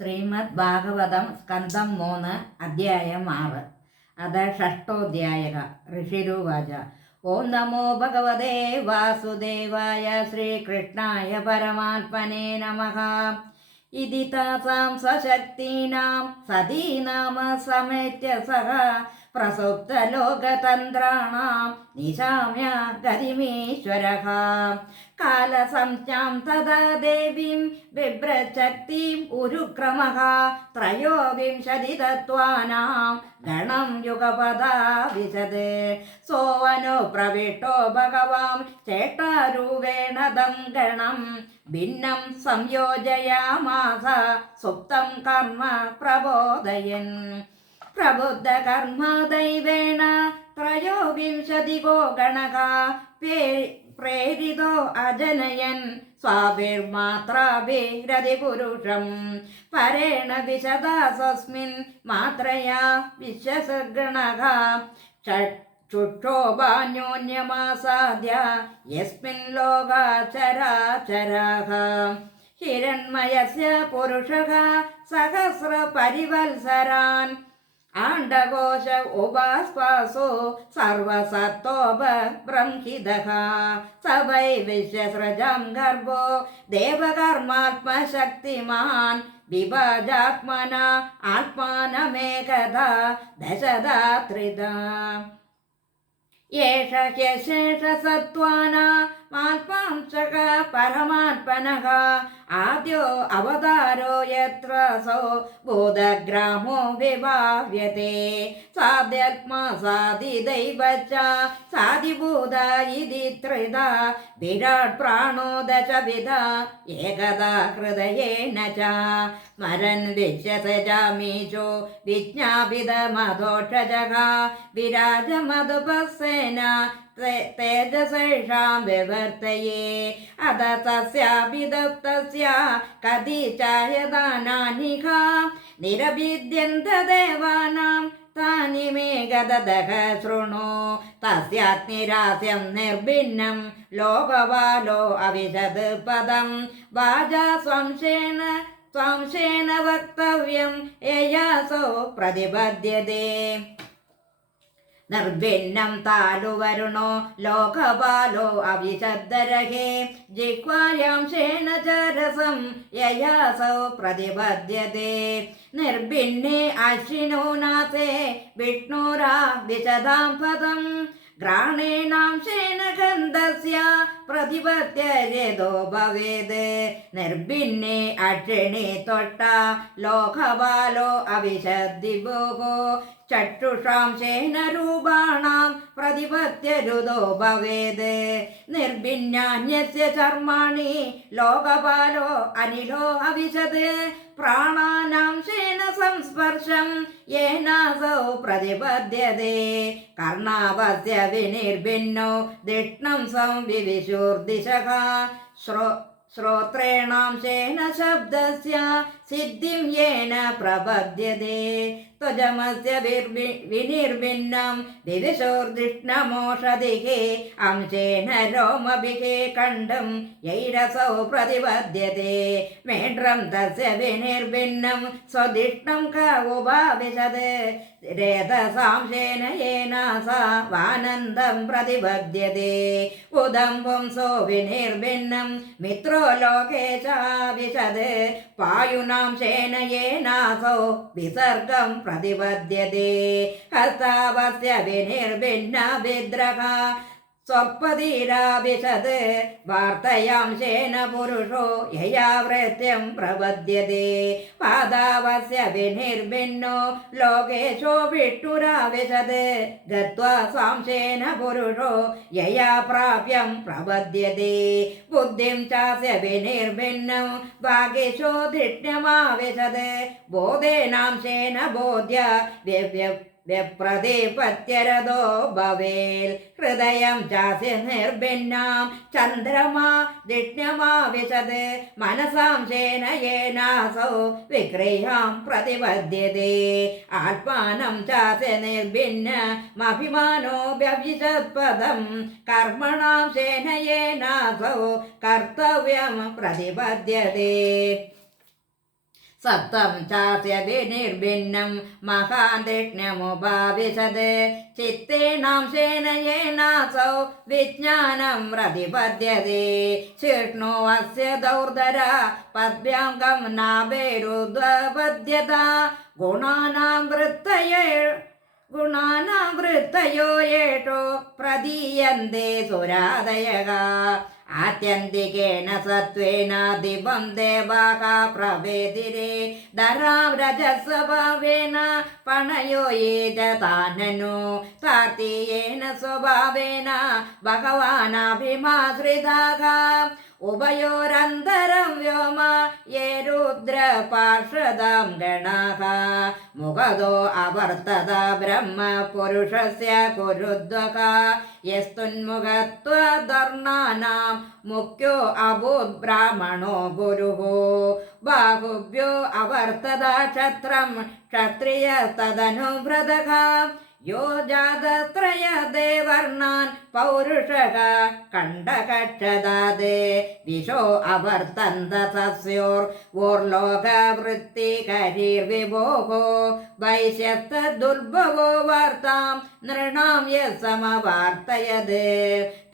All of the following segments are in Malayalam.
ശ്രീമദ് ഭാഗവതം സ്കന്ധം 3 അധ്യായം 6 അത ഷഷ്ടോധ്യായ ഋഷിരുവാച ഓം നമോ ഭഗവതേ വാസുദേവായ ശ്രീകൃഷ്ണായ പരമാത്മനേ നമഃ ഇതി താസാം സ്വശക്തീനാം സതീനാമ സമേത്യ സഹ പ്രസുപ്തലോകതന്ത്രാണാം നിശാമ്യ ഗതിമീശ്വരഃ കാലസംജ്ഞാം തഥാ ദേവീം ബിഭ്രശക്തിം ഉരുക്രമഃ ത്രയോവിംശതിതത്വാനാം ഗണം യുഗപദാ വിശദ് സോവനോ പ്രവിഷ്ടോ ഭഗവാൻ ചേഷ്ടാരൂപേണ ദം ഗണം ഭിന്നം സംയോജയാമാസ സുപ്തം കർമ്മ പ്രബോധയൻ പ്രബുദ്ധ കർമ്മ ദൈവേണ ത്രയോവിംശതികോ ഗണക പ്രേരിതോ അജനയൻ സ്വാഭിർമാത്രാഭിരതി പുരുഷം പരേണ വിശദാസസ്മിൻ മാത്രയാ വിശ്വസഗണക ചുക്ഷോഭാന്യോന്യമാസാദ്യ യസ്മിൻ ലോകാചരാചരാഃ ഹിരണ്മയസ്യ പുരുഷഃ സഹസ്ര പരിവത്സരാൻ ആണ്ഡകോശ ഉപാസ്വാസോ സർവസത്തോപബ്രംഹിതഃ സ വൈ വിശ്വസൃജം ഗർഭോ ദേവകർമാത്മശക്തിമാൻ വിഭജാത്മന ആത്മാനമേകദാ ദശധാത്രിതാ ഏഷ ഹ്യശേഷസത്വാനാമാത്മാംശക പരമാത്മനഃ ആദ്യോ അവതാരോ യത്ര സോ ബോധഗ്രാമോ വിഭാവ്യത്തെ സാധ്യാത്മാ സാധിദൈവച്ച സാധിഭൂത ഇതി ത്രിധാ വിരാട് പ്രാണോ ദശവിധ ഏകദാ ഹൃദയേന ച സ്മരൻ വിശ്വസജാമീശോ വിജ്ഞാപിതമധോക്ഷജഃ വിരാജമധുപസ്സേന തേജസേഷാം വിവർത്തയേ അത തസ്യാഭിദപ്തസ്യ കദീചായദാനാനിഹ നിരഭിദ്യന്ത ദേവാനാം താനി മേ ഗദദഃ ശൃണു തസ്യാഗ്നിരാസ്യം നിർഭിന്നം ലോകപാലോ അവിശദ് പദം വാചാ സ്വാംശേന വക്തവ്യം യയാസോ പ്രതിപദ്യതേ നിർഭിന്നം താലുവരുണോ ലോകപാലോ അവിശദ്ദരഹേ ജിഹ്വായാം ശേനചരസം യയാസോ പ്രതിപദ്യതേ നിർഭിന്നേ അശ്വിനോ നാസേ വിഷ്ണുരാ വിശദാം പദം ഘ്രാണേനാം ശേനഗന്ധസ്യ പ്രതിപത്യരേതോ ഭവേത് നിർഭിന്നേ അക്ഷിണി തൊട്ട ലോകപാലോ അവിശദ്ദിഭോഗോ ചക്ഷുഷാം ശേനരൂപാണാം പ്രതിപത്യരുതോ ഭവേത് നിർഭിന്യാന്യസ്യ ചർമാണി ലോകപാലോ അനിലോ അവിശത് പ്രാണാനാം ശേന സംസ്പർശം യേനാസൗ പ്രതിപദ്യതേ കർണാവസ്യ വിനിർഭിന്നോ ദിഷ്ണം സംവിവിശുർദിശഃ ശ്രോത്രേണാം ശേന ശബ്ദസ്യ സിദ്ധിം യേന പ്രപദ്യതേ ത്വജമസ്യ വിനിർഭിന്നം വിദിശോർദിഷ്ണമോഷധിഃ അംശേന രോമഭിः കണ്ഠം യൈരസൗ പ്രതിപദ്യതേ മേഢ്രം തസ്യ വിനിർഭിന്നം സ്വദിഷ്ണം ക ഉപാവിശത് രേതസാംശേന യേനാസാ വാനന്ദം പ്രതിപദ്യതേ ഉദം വംസോ വിനിർഭിന്നം മിത്രോ ലോകേ ചാവിശത് പായുനാം ശേന യേനാസോ വിസർഗം പ്രതിപദ്യതേ ഹസ്താവസ്യ വിനിർഭിന്ന വിദ്രഹ സ്വപ്പതിരാവിശത് വാർത്തയാം ശേന പുരുഷോ യയാവൃത്യം പ്രപദ്യതേ പാദാവസ്യ വിനിർഭിന്നോ ലോകേശോ വിഷ്ണുരാവിശത് ഗത്വാ സാംശേന പുരുഷോ യയാ പ്രാപ്യം പ്രപദ്യതേ ബുദ്ധിം ചാസ്യ വിനിർഭിന്നം വാഗേശോ ധിഷ്ണ്യമാവിശത് ബോധേനാംശേന ബോധ്യ വ്യപ്രതിപത്യരതോ ഭവേൽ ഹൃദയം ചാസ്യ നിർഭിന്നാം ചന്ദ്രമാ ധിഷ്ണ്യമാവിശത് മനസാംശേന യേനാസൗ വിക്രിയാം പ്രതിപദ്യതേ ആത്മാനം ചാസ്യ നിർഭിന്നമഭിമാനോ വ്യവിശത്പദം കർമ്മണാം ശേന യേനാസൗ കർത്തവ്യം പ്രതിപദ്യതേ സത്വം ചാസ്യ വിനിർഭിന്നം മഹാദിഷ്ണ്യമുപാവിശത് ചിത്തേനാംശേന യേനാസൗ വിജ്ഞാനം പ്രതിപദ്യത്തെ ശിഷ്ണു അസ്യ ദൗർധര പദ്ഭ്യാം ഗംനാഭൈരുദ്വപദ്യത ഗുണാനാം വൃത്തയോ യേഷോ പ്രദീയന്തെ സുരാദയഃ ആത്യന്തികേന സത്വേന ദിവം ദേവാഃ പ്രവേദിരേ ധരാം രജസ്വഭാവേന പണയോ യേ ച താനനു താർത്തിയേന സ്വഭാവേന ഭഗവാനഭിമാശ്രിതാഃ ഉഭയോരന്തരം വ്യോമ യേ രുദ്ര പാർഷദം ഗണാഃ മുഖതോ അവർത്തത ബ്രഹ്മ പുരുഷസ്യ കുരുദ്വഃ യസ്തുന്മുഖത്വധർണാനാം മുഖ്യോ അഭൂത് ബ്രാഹ്മണോ ഗുരുഃ ബാഹുഭ്യോ അവർത്തത ക്ഷത്രം ക്ഷത്രിയസ്തദനുവ്രതഃ യോ ജാതത്രയദേ വർണ്ണാൻ പൗരുഷഃ കണ്ഠകക്ഷതാദേ വിശോ അവർത്തന്ത സസ്യോർലോകവൃത്തികരിർവിഭോः വൈശ്യസ്തദുർഭവോ വാർത്താം നൃണാം യസമവാർത്തയത്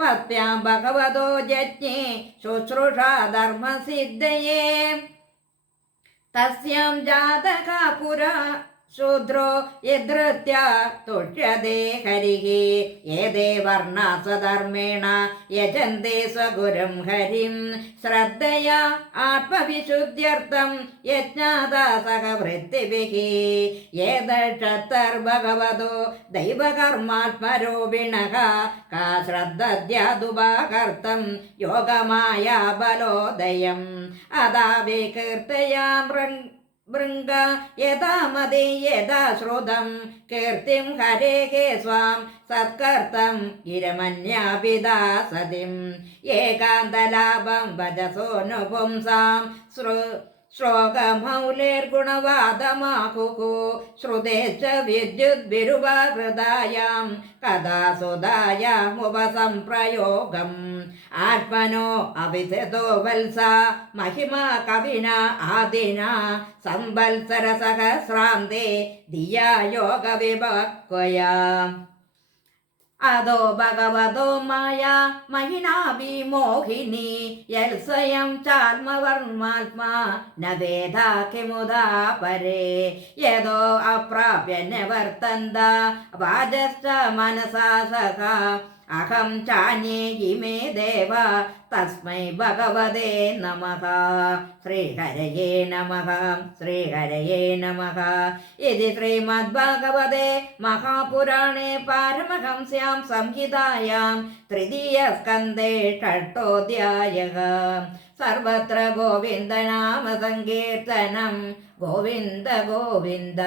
പത്ഭ്യാം ഭഗവതോ ജജ്ഞേ ശുശ്രൂഷാ ധർമ്മസിദ്ധയേ തസ്യാം ജാതക പുരാ ശൂദ്രോ യദൃത്യ തുഷ്യതേ ഹരിഃ ഏതേ വർണ്ണാ സ്വധർമ്മേണ യജന്തെ സ്വഗുരും ഹരിം ശ്രദ്ധയാ ആത്മവിശുദ്ധ്യർത്ഥം യജ്ഞാദാസഃ വൃത്തിഭിः ഏതക്ഷത്തർഭഗവതോ ദൈവകർമാത്മരൂപിണഃ കാ ശ്രദ്ധദ്യാദുപാകർത്തം യോഗമായാ ബലോദയം അതാ വികീർത്തയാ ഭൃംഗ യഥാ മതി യഥാ ശ്രുതം കീർത്തിം ഹരേഃ സ്വാം സത്കർത്തം ഗിരമന്യാപിതാ സതിം ഏകാന്തലാഭം ഭജസോനുപുംസാം ശ്ലോകമൗലിർഗുണവാദമാഹുഃ ശ്രുതേശ്ച വിദ്യുദ്ഭിരുപഹൃദായാം കഥാ സുധായാമുപസംപ്രയോഗം ആത്മനോ അവിശതോ വത്സ മഹിമാ കവിന ആദിന സംവത്സര സഹസ്രാന്തേ ധിയാ യോഗവിഭക്വയാ അതോ ഭഗവതോ മായ മഹിനാഭിമോഹിനി യൽ സ്വയം ചാത്മവർമാത്മാ ന വേദ കിമുദാ പരേ യതോ അപ്രാപ്യ നിവർത്തന്ത വാചശ്ച മനസാ സഖ അഹം ചാന്യേ ഇമേ ദേവ തസ്മൈ ഭഗവതേ നമഃ ശ്രീഹരയേ നമഃ ശ്രീഹരയേ നമഃ ഇതി ശ്രീമദ്ഭാഗവതേ മഹാപുരാണേ പാരമഹംസ്യാം സംഹിതായാം തൃതീയസ്കന്ധേ ഷഷ്ടോധ്യായഃ സർവത്ര ഗോവിന്ദനാമ സങ്കീർത്തനം ഗോവിന്ദ ഗോവിന്ദ.